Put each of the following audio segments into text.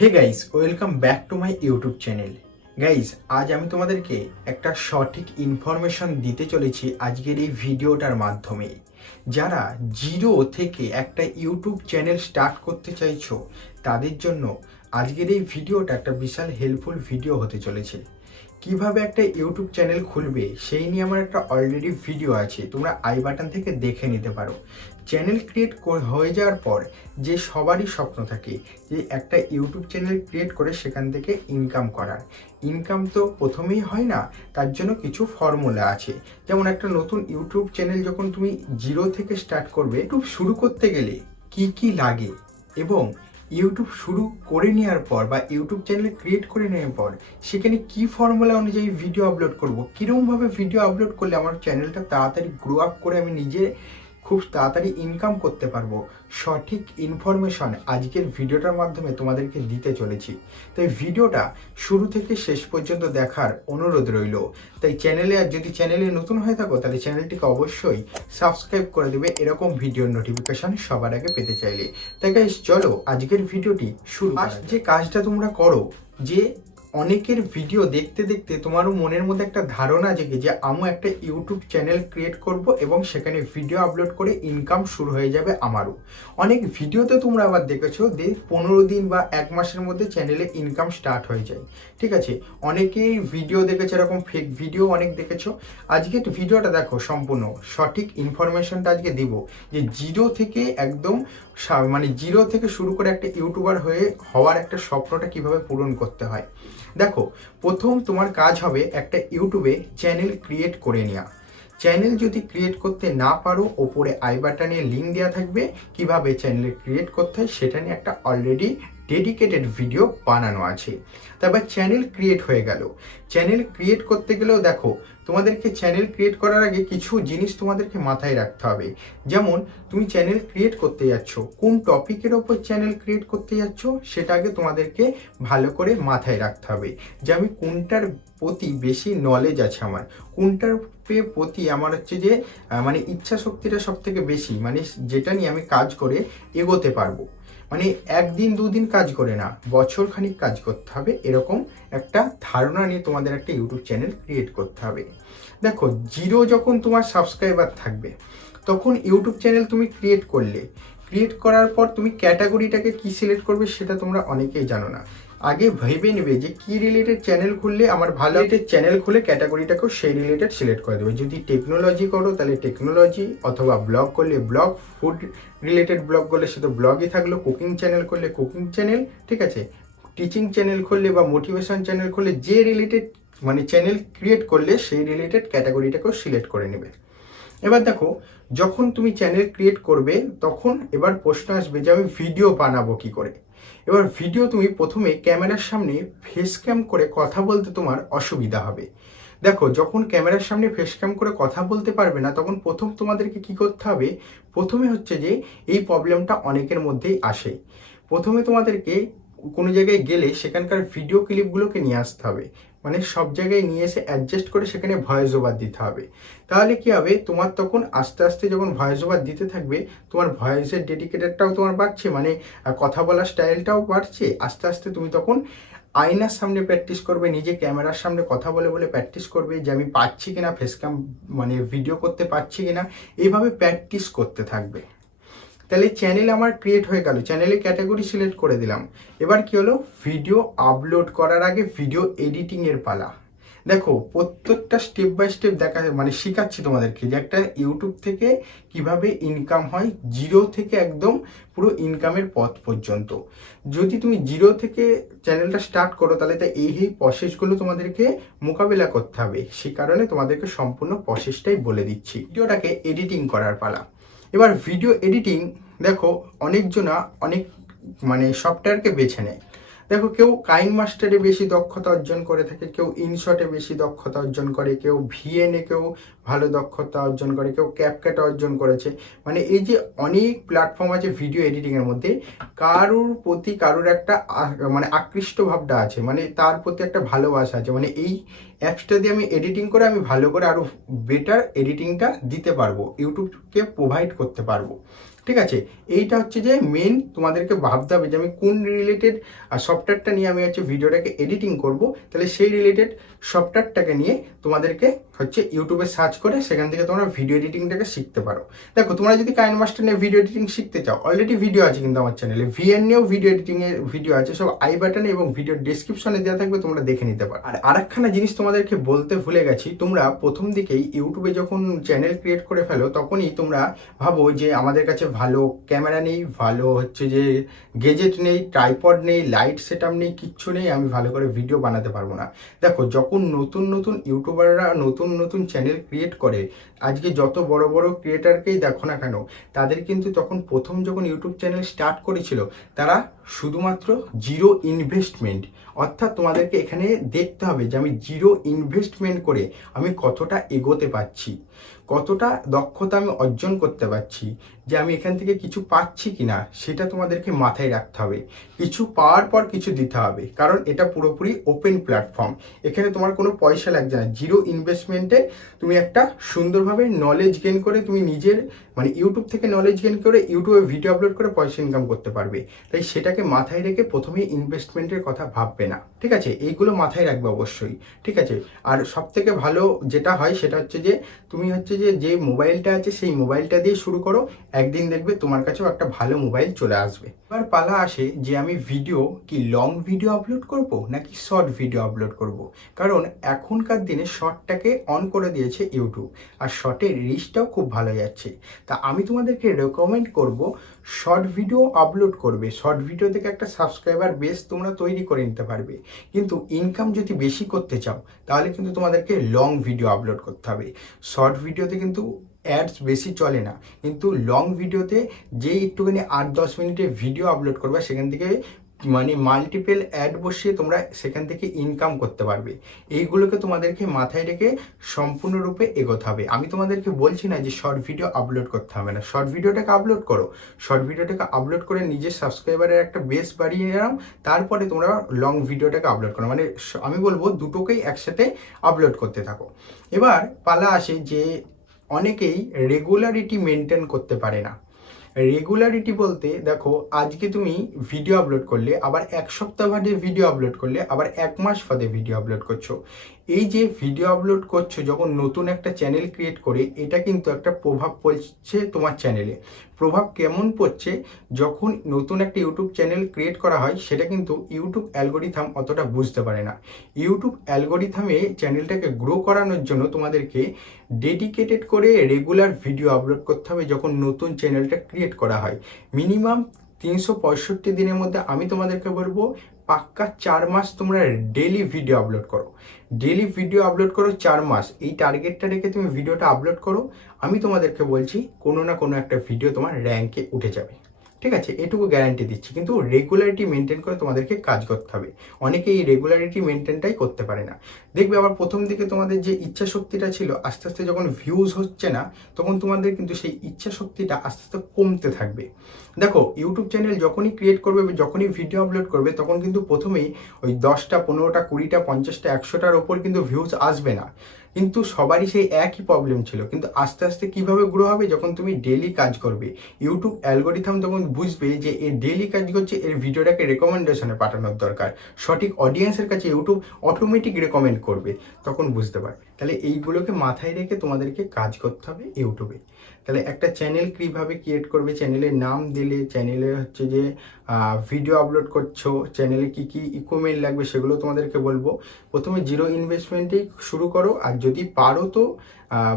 Hey guys welcome back to my YouTube channel guys আজ আমি তোমাদেরকে একটা সঠিক ইনফরমেশন দিতে চলেছি আজকের এই ভিডিওটার মাধ্যমে। যারা জিরো থেকে একটা ইউটিউব চ্যানেল স্টার্ট করতে চাইছো, তাদের জন্য আজকের এই ভিডিওটা একটা বিশাল হেল্পফুল ভিডিও হতে চলেছে। কীভাবে একটা ইউটিউব চ্যানেল খুলবে, সেই নিয়ে আমার একটা অলরেডি ভিডিও আছে, তোমরা আই বাটন থেকে দেখে নিতে পারো। চ্যানেল ক্রিয়েট হয়ে যাওয়ার পর যে সবারই স্বপ্ন থাকে, যে একটা ইউটিউব চ্যানেল ক্রিয়েট করে সেখান থেকে ইনকাম করার। ইনকাম তো প্রথমেই হয় না, তার জন্য কিছু ফর্মুলা আছে। যেমন একটা নতুন ইউটিউব চ্যানেল যখন তুমি জিরো থেকে স্টার্ট করবে ইউটিউব শুরু করতে গেলে কি কি লাগে? এবং ইউটিউব শুরু করে নেওয়ার পর বা ইউটিউব চ্যানেল ক্রিয়েট করে নেওয়ার পর, সেখানে কি ফর্মুলা অনুযায়ী ভিডিও আপলোড করব? কীরকমভাবে ভিডিও আপলোড করলে আমার চ্যানেলটা তাড়াতাড়ি গ্রো আপ করে আমি নিজে খুব তাড়াতাড়ি ইনকাম করতে পারব। সঠিক ইনফরমেশন আজকের ভিডিওটার মাধ্যমে তোমাদেরকে দিতে চলেছি। তাই ভিডিওটা শুরু থেকে শেষ পর্যন্ত দেখার অনুরোধ রইল। তাই চ্যানেলে আর যদি চ্যানেলে নতুন হয়ে থাকো তাহলে চ্যানেলটিকে অবশ্যই সাবস্ক্রাইব করে দেবে। এরকম ভিডিওর নোটিফিকেশান সবার আগে পেতে চাইলে। তাই গাইস চলো আজকের ভিডিওটি শুরু আজ যে কাজটা তোমরা করো যে অনেকের ভিডিও দেখতে দেখতে তোমারও মনের মধ্যে একটা ধারণা জেগে যে আমি একটা ইউটিউব চ্যানেল ক্রিয়েট করব এবং সেখানে ভিডিও আপলোড করে ইনকাম শুরু হয়ে যাবে আমারও। অনেক ভিডিওতে তোমরা আবার দেখেছ যে পনেরো দিন বা এক মাসের মধ্যে চ্যানেলে ইনকাম স্টার্ট হয়ে যায়। ঠিক আছে? অনেকেই ভিডিও দেখেছে, এরকম ফেক ভিডিও অনেক দেখেছ। আজকে ভিডিওটা দেখো সম্পূর্ণ। সঠিক ইনফরমেশনটা আজকে দিব যে জিরো থেকে একদম মানে জিরো থেকে শুরু করে একটা ইউটিউবার হয়ে হওয়ার একটা স্বপ্নটা কীভাবে পূরণ করতে হয়। দেখো, প্রথম তোমার কাজ হবে একটা ইউটিউবে চ্যানেল ক্রিয়েট করে নেওয়া চ্যানেল যদি ক্রিয়েট করতে না পারো, ওপরে আই বাটনে লিঙ্ক দেওয়া থাকবে। কীভাবে চ্যানেল ক্রিয়েট করতে হয় সেটা নিয়ে একটা অলরেডি ডেডিকেটেড ভিডিও বানানো আছে। তারপর চ্যানেল ক্রিয়েট হয়ে গেল। চ্যানেল ক্রিয়েট করতে গেলেও দেখো, তোমাদেরকে চ্যানেল ক্রিয়েট করার আগে কিছু জিনিস তোমাদেরকে মাথায় রাখতে হবে। যেমন, তুমি চ্যানেল ক্রিয়েট করতে যাচ্ছ। কোন টপিকের ওপর চ্যানেল ক্রিয়েট করতে যাচ্ছ, সেটা আগে তোমাদেরকে ভালো করে মাথায় রাখতে হবে। যে আমি কোনটার প্রতি বেশি নলেজ আছে আমার। কোনটার প্রতি আমার হচ্ছে যে মানে ইচ্ছা শক্তিটা সব থেকে বেশি। মানে যেটা নিয়ে আমি কাজ করে এগোতে পারব। মানে একদিন, দুদিন কাজ করে না বছর খানিক কাজ করতে হবে, এরকম একটা ধারণা নিয়ে তোমাদের একটা ইউটিউব চ্যানেল ক্রিয়েট করতে হবে। দেখো, জিরো যখন তোমার সাবস্ক্রাইবার থাকবে, তখন ইউটিউব চ্যানেল তুমি ক্রিয়েট করলে ক্রিয়েট করার পর তুমি ক্যাটাগরিটাকে কী সিলেক্ট করবে সেটা তোমরা অনেকেই জানো না। আগে ভেবে নেবে যে কি রিলেটেড চ্যানেল খুললে আমার ভালো রিলেটেড চ্যানেল খুলে ক্যাটাগরিটাকেও সেই রিলেটেড সিলেক্ট করে দেবে। যদি টেকনোলজি করো তাহলে টেকনোলজি অথবা ব্লগ করলে ব্লগ ফুড রিলেটেড ব্লগ করলে সে তো ব্লগই থাকল কুকিং চ্যানেল করলে কুকিং চ্যানেল ঠিক আছে? টিচিং চ্যানেল খুললে বা মোটিভেশন চ্যানেল খুললে যে রিলেটেড মানে চ্যানেল ক্রিয়েট করলে সেই রিলেটেড ক্যাটাগরিটাকেও সিলেক্ট করে নেবে। এবার দেখো যখন তুমি চ্যানেল ক্রিয়েট করবে, তখন এবার প্রশ্ন আসবে যে আমি ভিডিও বানাবো কি করে? এবার ভিডিও তুমি প্রথমে ক্যামেরার সামনে ফেস ক্যাম করে কথা বলতে তোমার অসুবিধা হবে। দেখো, যখন ক্যামেরার সামনে ফেস ক্যাম করে কথা বলতে পারবে না, তখন প্রথম তোমাদেরকে কি করতে হবে? প্রথমে হচ্ছে যে এই প্রবলেমটা অনেকের মধ্যেই আসে। প্রথমে তোমাদেরকে কোনো জায়গায় গেলে সেখানকার ভিডিও ক্লিপগুলোকে নিয়ে আসতে হবে। মানে সব জায়গায় নিয়ে এসে অ্যাডজাস্ট করে সেখানে ভয়েস ওভার দিতে হবে। তাহলে কি হবে? তোমার তখন আস্তে আস্তে যখন ভয়েস ওভার দিতে থাকবে, তোমার ভয়েসের ডেডিকেটেডটাও তোমার বাড়ছে মানে কথা বলার স্টাইলটাও বাড়ছে। আস্তে আস্তে তুমি তখন আয়নার সামনে প্র্যাকটিস করবে, নিজে ক্যামেরার সামনে কথা বলে বলে প্র্যাকটিস করবে যে আমি পাচ্ছি কিনা ফেস ক্যাম মানে ভিডিও করতে পারছি কিনা, এইভাবে প্র্যাকটিস করতে থাকবে। তাহলে চ্যানেল আমার ক্রিয়েট হয়ে গেল। চ্যানেলে ক্যাটাগরি সিলেক্ট করে দিলাম। এবার কি হলো? ভিডিও আপলোড করার আগে ভিডিও এডিটিং এর পালা। দেখো, প্রত্যেকটা স্টেপ বাই স্টেপ দেখা মানে শেখাচ্ছি তোমাদেরকে যে একটা ইউটিউব থেকে কীভাবে ইনকাম হয় জিরো থেকে একদম পুরো ইনকামের পথ পর্যন্ত। যদি তুমি জিরো থেকে চ্যানেলটা স্টার্ট করো, তাহলে তা এই এই প্রসেসগুলো তোমাদেরকে মোকাবিলা করতে হবে। সে কারণে তোমাদেরকে সম্পূর্ণ প্রসেসটাই বলে দিচ্ছি। ভিডিওটাকে এডিটিং করার পালা। এবার ভিডিও এডিটিং দেখো অনেকজনা অনেক মানে সফটওয়্যারকে বেছে নেয়। দেখো, কেউ কাইন মাস্টারে বেশি দক্ষতা অর্জন করে থাকে, কেউ ইনশটে বেশি দক্ষতা অর্জন করে, কেউ ভিএনএ কেউ ভালো দক্ষতা অর্জন করে, কেউ ক্যাপকাট অর্জন করেছে। মানে এই যে অনেক প্ল্যাটফর্ম আছে ভিডিও এডিটিংয়ের মধ্যে, কারুর প্রতি কারুর একটা মানে আকৃষ্ট ভাবটা আছে মানে তার প্রতি একটা ভালোবাসা আছে। মানে এই অ্যাপসটা দিয়ে আমি এডিটিং করে আমি ভালো করে আরও বেটার এডিটিংটা দিতে পারব ইউটিউবকে প্রোভাইড করতে পারব। ঠিক আছে? এইটা হচ্ছে যে মেন তোমাদেরকে ভাবতে হবে যে আমি কোন রিলেটেড সফটওয়্যারটা নিয়ে আমি হচ্ছে ভিডিওটাকে এডিটিং করব। তাহলে সেই রিলেটেড সফটওয়্যারটাকে নিয়ে তোমাদেরকে হচ্ছে ইউটিউবে সার্চ করে সেখান থেকে তোমরা ভিডিও এডিটিংটাকে শিখতে পারো। দেখো, তোমরা যদি কাইন মাস্টার নিয়ে ভিডিও এডিটিং শিখতে চাও অলরেডি ভিডিও আছে কিন্তু আমার চ্যানেলে ভিএন নিয়েও ভিডিও এডিটিং এর ভিডিও আছে, সব আই বাটনে এবং ভিডিও ডিসক্রিপশনে দেওয়া থাকবে, তোমরা দেখে নিতে পারো। আর আরেকখানা জিনিস তোমাদেরকে বলতে ভুলে গেছি, তোমরা প্রথম দিকেই ইউটিউবে যখন চ্যানেল ক্রিয়েট করে ফেলো, তখনই তোমরা ভাবো যে আমাদের কাছে ভালো ক্যামেরা নেই, ভালো হচ্ছে যে গেজেট নেই ট্রাইপড নেই লাইট সেট নেই, কিচ্ছু নেই, আমি ভালো করে ভিডিও বানাতে পারব না। দেখো, যখন নতুন নতুন ইউটিউবাররা নতুন নতুন চ্যানেল ক্রিয়েট করে, আজকে যত বড় বড় ক্রিয়েটারকেই দেখো না কেন, তাদের কিন্তু তখন প্রথম যখন ইউটিউব চ্যানেল স্টার্ট করেছিল, তারা শুধুমাত্র জিরো ইনভেস্টমেন্ট অর্থাৎ তোমাদেরকে এখানে দেখতে হবে যে আমি জিরো ইনভেস্টমেন্ট করে আমি কতটা এগোতে পারছি, কতটা দক্ষতা আমি অর্জন করতে পারছি। যে আমি এখান থেকে কিছু পাচ্ছি কিনা, সেটা তোমাদেরকে মাথায় রাখতে হবে। কিছু পাওয়ার পর কিছু দিতে হবে, কারণ এটা পুরোপুরি ওপেন প্ল্যাটফর্ম এখানে তোমার কোনো পয়সা লাগছে না জিরো ইনভেস্টমেন্টে তুমি একটা সুন্দরভাবে নলেজ গেন করে তুমি নিজের মানে ইউটিউব থেকে নলেজ গেন করে ইউটিউবে ভিডিও আপলোড করে পয়সা ইনকাম করতে পারবে। তাই সেটাকে মাথায় রেখে প্রথমে ইনভেস্টমেন্টের কথা ভাববে না, ঠিক আছে? এইগুলো মাথায় রাখবে অবশ্যই, ঠিক আছে? আর সব থেকে ভালো যেটা হয় সেটা হচ্ছে যে, তুমি হচ্ছে যে যে মোবাইলটা আছে, সেই মোবাইলটা দিয়ে শুরু করো একদিন দেখবে তোমার কাছেও একটা ভালো মোবাইল চলে আসবে। এবার পালা আসে যে আমি ভিডিও কি লং ভিডিও আপলোড করব নাকি শর্ট ভিডিও আপলোড করব? কারণ এখনকার দিনে শর্টটাকে অন করে দিয়েছে ইউটিউব আর শর্টের রিচটাও খুব ভালো যাচ্ছে। তা আমি তোমাদেরকে রেকমেন্ড করব শর্ট ভিডিও আপলোড করবে। শর্ট ভিডিও থেকে একটা সাবস্ক্রাইবার বেস তোমরা তৈরি করে নিতে পারবে। কিন্তু ইনকাম যদি বেশি করতে চাও, তাহলে কিন্তু তোমাদেরকে লং ভিডিও আপলোড করতে হবে। শর্ট ভিডিওতে কিন্তু অ্যাডস বেশি চলে না। কিন্তু লং ভিডিওতে যেই একটুখানি আট দশ মিনিটের ভিডিও আপলোড করবে, সেখান থেকে মানে মাল্টিপল অ্যাড বসিয়ে তোমরা সেখান থেকে ইনকাম করতে পারবে। এইগুলোকে তোমাদেরকে মাথায় রেখে সম্পূর্ণরূপে এগোতে হবে। আমি তোমাদেরকে বলছি না যে শর্ট ভিডিও আপলোড করতে হবে না। শর্ট ভিডিওটাকে আপলোড করো। শর্ট ভিডিওটাকে আপলোড করে নিজের সাবস্ক্রাইবারের একটা বেস বাড়িয়ে নাও। তারপরে তোমরা লং ভিডিওটাকে আপলোড করো। মানে আমি বলব দুটোকেই একসাথে আপলোড করতে থাকো। এবার পালা আসে যে অনেকেই রেগুলারিটি মেনটেন করতে পারে না। রেগুলারিটি বলতে, দেখো, আজকে তুমি ভিডিও আপলোড করলে, আবার এক সপ্তাহ বাদে ভিডিও আপলোড করলে, আবার এক মাস বাদে ভিডিও আপলোড করছ। এই যে ভিডিও আপলোড করছ, যখন নতুন একটা চ্যানেল ক্রিয়েট করে, এটা কিন্তু একটা প্রভাব পড়ছে তোমার চ্যানেলে প্রভাব কেমন পড়ছে? যখন নতুন একটা ইউটিউব চ্যানেল ক্রিয়েট করা হয়, সেটা কিন্তু ইউটিউব অ্যালগোরিথাম অতটা বুঝতে পারে না। ইউটিউব অ্যালগোরিথামে চ্যানেলটাকে গ্রো করানোর জন্য তোমাদেরকে ডেডিকেটেড করে রেগুলার ভিডিও আপলোড করতে হবে যখন নতুন চ্যানেলটা ক্রিয়েট করা হয়। মিনিমাম তিনশো পঁয়ষট্টি দিনের মধ্যে আমি তোমাদেরকে বলব পাক্কা চার মাস তোমরা ডেলি ভিডিও আপলোড করো। ডেলি ভিডিও আপলোড করো চার মাস। এই টার্গেটটা রেখে তুমি ভিডিওটা আপলোড করো। আমি তোমাদেরকে বলছি, কোনো না কোনো একটা ভিডিও তোমার র্যাঙ্কে উঠে যাবে। ঠিক আছে, এটুকু গ্যারান্টি দিচ্ছি। কিন্তু রেগুলারিটি মেনটেন করে তোমাদেরকে কাজ করতে হবে। অনেকে এই রেগুলারিটি মেনটেনটাই করতে পারে না। দেখবে আবার প্রথম দিকে তোমাদের যে ইচ্ছা শক্তিটা ছিল, আস্তে আস্তে যখন ভিউজ হচ্ছে না, তখন তোমাদের কিন্তু সেই ইচ্ছা শক্তিটা আস্তে আস্তে কমতে থাকবে। দেখো ইউটিউব চ্যানেল যখনই ক্রিয়েট করবে, যখনই ভিডিও আপলোড করবে, তখন কিন্তু প্রথমেই ওই দশটা, পনেরোটা, কুড়িটা, পঞ্চাশটা, একশোটার ওপর কিন্তু ভিউজ আসবে না। কিন্তু সবারই সেই একই প্রবলেম ছিল। কিন্তু আস্তে আস্তে কীভাবে গ্রো হবে যখন তুমি ডেলি কাজ করবে? ইউটিউব অ্যালগোরিথাম তখন বুঝবে যে এর ডেলি কাজ করছে, এর ভিডিওটাকে রেকমেন্ডেশনে পাঠানোর দরকার। সঠিক অডিয়েন্সের কাছে ইউটিউব অটোমেটিক রেকমেন্ড করবে। তখন বুঝতে পারবে। তাহলে এইগুলোকে মাথায় রেখে তোমাদেরকে কাজ করতে হবে ইউটিউবে তাহলে একটা চ্যানেল কীভাবে ক্রিয়েট করবে চ্যানেলের নাম দিলে চ্যানেলে হচ্ছে যে ভিডিও আপলোড করছ চ্যানেলে কি কি ইকুইপমেন্ট লাগবে সেগুলো তোমাদেরকে বলব। প্রথমে জিরো ইনভেস্টমেন্টেই শুরু করো আর যদি পারো তো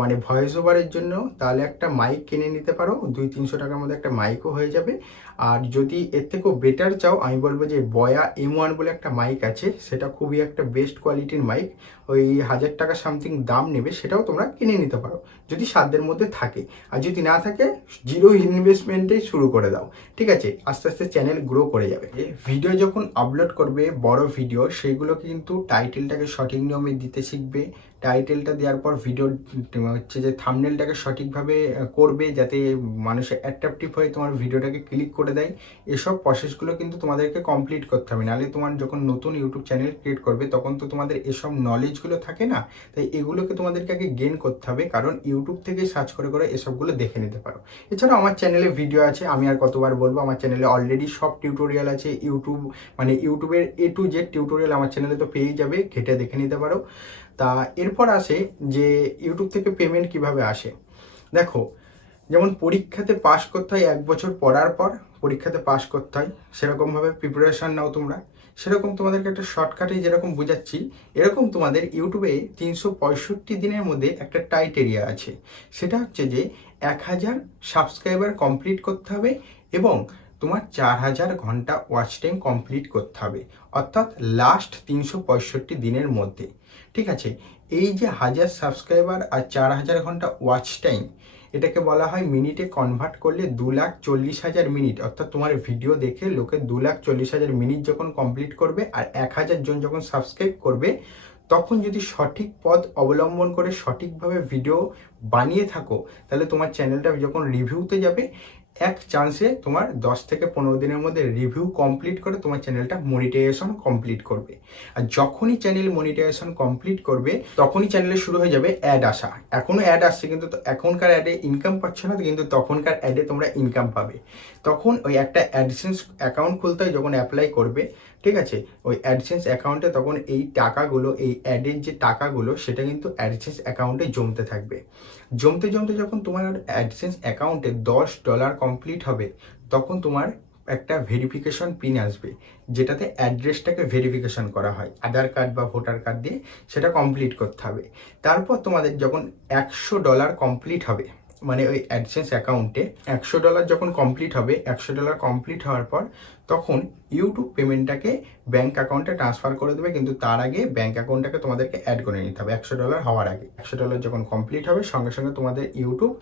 মানে ভয়েস ওভারের জন্য তাহলে একটা মাইক কিনে নিতে পারো। দুই তিনশো টাকার মধ্যে একটা মাইকও হয়ে যাবে। আর যদি এর থেকেও বেটার চাও, আমি বলব যে বয়া এম ওয়ান বলে একটা মাইক আছে, সেটা খুবই একটা বেস্ট কোয়ালিটির মাইক ওই হাজার টাকা সামথিং দাম নেবে, সেটাও তোমরা কিনে নিতে পারো, যদি সাধ্যের মধ্যে থাকে। আর যদি না থাকে জিরো ইনভেস্টমেন্টেই শুরু করে দাও। ঠিক আছে? আস্তে আস্তে চ্যানেল গ্রো করে যাবে। ভিডিও যখন আপলোড করবে, বড় ভিডিও সেইগুলোকে কিন্তু টাইটেলটাকে সঠিক নিয়মে দিতে শিখবে। টাইটেলটা দেওয়ার পর ভিডিও হচ্ছে যে থামনেলটাকে সঠিকভাবে করবে, যাতে মানুষের অ্যাট্রাকটিভ হয়ে তোমার ভিডিওটাকে ক্লিক করে দেয়। এসব প্রসেসগুলো কিন্তু তোমাদেরকে কমপ্লিট করতে হবে। নাহলে তোমার যখন নতুন ইউটিউব চ্যানেল ক্রিয়েট করবে, তখন তো তোমাদের এসব নলেজগুলো থাকে না? তাই এগুলোকে তোমাদেরকে আগে গেন করতে হবে, কারণ ইউটিউব ইউটিউব থেকে সার্চ করে করে এসবগুলো দেখে নিতে পারো। এছাড়াও আমার চ্যানেলে ভিডিও আছে, আমি আর কতবার বলব, আমার চ্যানেলে অলরেডি সব টিউটোরিয়াল আছে। ইউটিউব মানে ইউটিউবের এ টু জেড টিউটোরিয়াল আমার চ্যানেলে তো পেয়েই যাবে, ঘেটে দেখে নিতে পারো। তা এরপর আসে যে ইউটিউব থেকে পেমেন্ট কীভাবে আসে? দেখো, যেমন পরীক্ষাতে পাশ করতে হয় এক বছর পড়ার পর পরীক্ষাতে পাশ করতে হয়। সেরকমভাবে প্রিপারেশান নাও তোমরা। সেরকম তোমাদেরকে একটা শর্টকাটে যেরকম বোঝাচ্ছি, এরকম তোমাদের ইউটিউবে তিনশো পঁয়ষট্টি দিনের মধ্যে একটা টাইট এরিয়া আছে। সেটা হচ্ছে যে, এক হাজার সাবস্ক্রাইবার কমপ্লিট করতে হবে এবং তোমার চার হাজার ঘণ্টা ওয়াচ টাইম কমপ্লিট করতে হবে। অর্থাৎ লাস্ট তিনশো পঁয়ষট্টি দিনের মধ্যে। ঠিক আছে? এই যে হাজার সাবস্ক্রাইবার আর চার হাজার ঘণ্টা ওয়াচ টাইম এটাকে বলা হয় মিনিটে কনভার্ট করলে দু লাখ চল্লিশ হাজার মিনিট। অর্থাৎ তোমার ভিডিও দেখে লোকে দু লাখ চল্লিশ হাজার মিনিট যখন কমপ্লিট করবে আর এক হাজার জন যখন সাবস্ক্রাইব করবে, তখন যদি সঠিক পদ অবলম্বন করে সঠিকভাবে ভিডিও বানিয়ে থাকো, তাহলে তোমার চ্যানেলটা যখন রিভিউতে যাবে এক চান্সে তোমার দশ থেকে পনেরো দিনের মধ্যে রিভিউ কমপ্লিট করে তোমার চ্যানেলটা মনিটাইজেশন কমপ্লিট করবে। আর যখনই চ্যানেল মনিটাইজেশন কমপ্লিট করবে, তখনই চ্যানেলে শুরু হয়ে যাবে অ্যাড আসা। এখনও অ্যাড আসছে কিন্তু এখনকার অ্যাডে ইনকাম পাচ্ছে না, কিন্তু তখনকার অ্যাডে তোমরা ইনকাম পাবে। তখন ওই একটা অ্যাডসেন্স অ্যাকাউন্ট খুলতে হয় যখন অ্যাপ্লাই করবে, ঠিক আছে? ওই অ্যাডসেন্স অ্যাকাউন্টে তখন এই টাকাগুলো, এই অ্যাডের যে টাকাগুলো, সেটা কিন্তু অ্যাডসেন্স অ্যাকাউন্টে জমতে থাকবে। জমতে জমতে যখন তোমার অ্যাডসেন্স অ্যাকাউন্টে দশ ডলার কমপ্লিট হবে, তখন তোমার একটা ভেরিফিকেশন পিন আসবে, যেটাতে অ্যাড্রেসটাকে ভেরিফিকেশন করা হয়। আধার কার্ড বা ভোটার কার্ড দিয়ে সেটা কমপ্লিট করতে হবে। তারপর তোমাদের যখন একশো ডলার কমপ্লিট হবে মানে ওই অ্যাডসেন্স অ্যাকাউন্টে একশো ডলার যখন কমপ্লিট হবে, একশো ডলার কমপ্লিট হওয়ার পর তখন ইউটিউব পেমেন্টটাকে ব্যাঙ্ক অ্যাকাউন্টে ট্রান্সফার করে দেবে, কিন্তু তার আগে ব্যাঙ্ক অ্যাকাউন্টটাকে তোমাদেরকে অ্যাড করে নিতে হবে। একশো ডলার হওয়ার আগে। একশো ডলার যখন কমপ্লিট হবে, সঙ্গে সঙ্গে তোমাদের ইউটিউব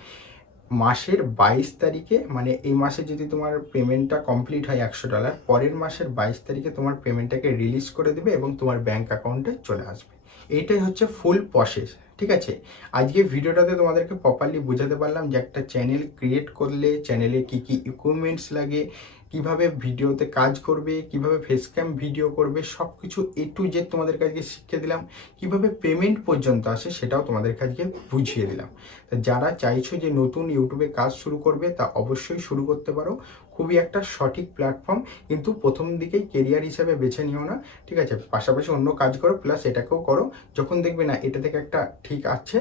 মাসের বাইশ তারিখে মানে এই মাসে যদি তোমার পেমেন্টটা কমপ্লিট হয় একশো ডলার পরের মাসের বাইশ তারিখে তোমার পেমেন্টটাকে রিলিজ করে দেবে এবং তোমার ব্যাঙ্ক অ্যাকাউন্টে চলে আসবে। এইটাই হচ্ছে ফুল প্রসেস ঠিক আছে? আজকে ভিডিওটাতে তোমাদেরকে প্রপারলি বোঝাতে পারলাম যে একটা চ্যানেল ক্রিয়েট করলে চ্যানেলে কি কি ইকুইপমেন্টস লাগে কীভাবে ভিডিওতে কাজ করবে, কীভাবে ফেস ক্যাম ভিডিও করবে সব কিছু এ টু জেড তোমাদের কাছে শিখিয়ে দিলাম। কীভাবে পেমেন্ট পর্যন্ত আসে সেটাও তোমাদের কাছে বুঝিয়ে দিলাম। তা যারা চাইছো যে নতুন ইউটিউবে কাজ শুরু করবে, তা অবশ্যই শুরু করতে পারো। খুবই একটা সঠিক প্ল্যাটফর্ম কিন্তু প্রথম দিকেই কেরিয়ার হিসাবে বেছে নিও না, ঠিক আছে? পাশাপাশি অন্য কাজ করো প্লাস এটাকেও করো। যখন দেখবে না, এটা থেকে একটা ঠিক আছে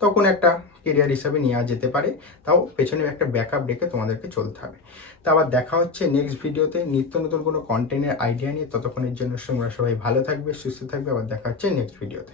তখন একটা কেরিয়ার হিসাবে নেওয়া যেতে পারে। তাও পেছনে একটা ব্যাকআপ রেখে তোমাদেরকে চলতে হবে। তা আবার দেখা হচ্ছে নেক্সট ভিডিওতে নিত্য নতুন কোনো কন্টেন্টের আইডিয়া নিয়ে। ততক্ষণের জন্য তোমরা সবাই ভালো থাকবে, সুস্থ থাকবে। আবার দেখা হচ্ছে নেক্সট ভিডিওতে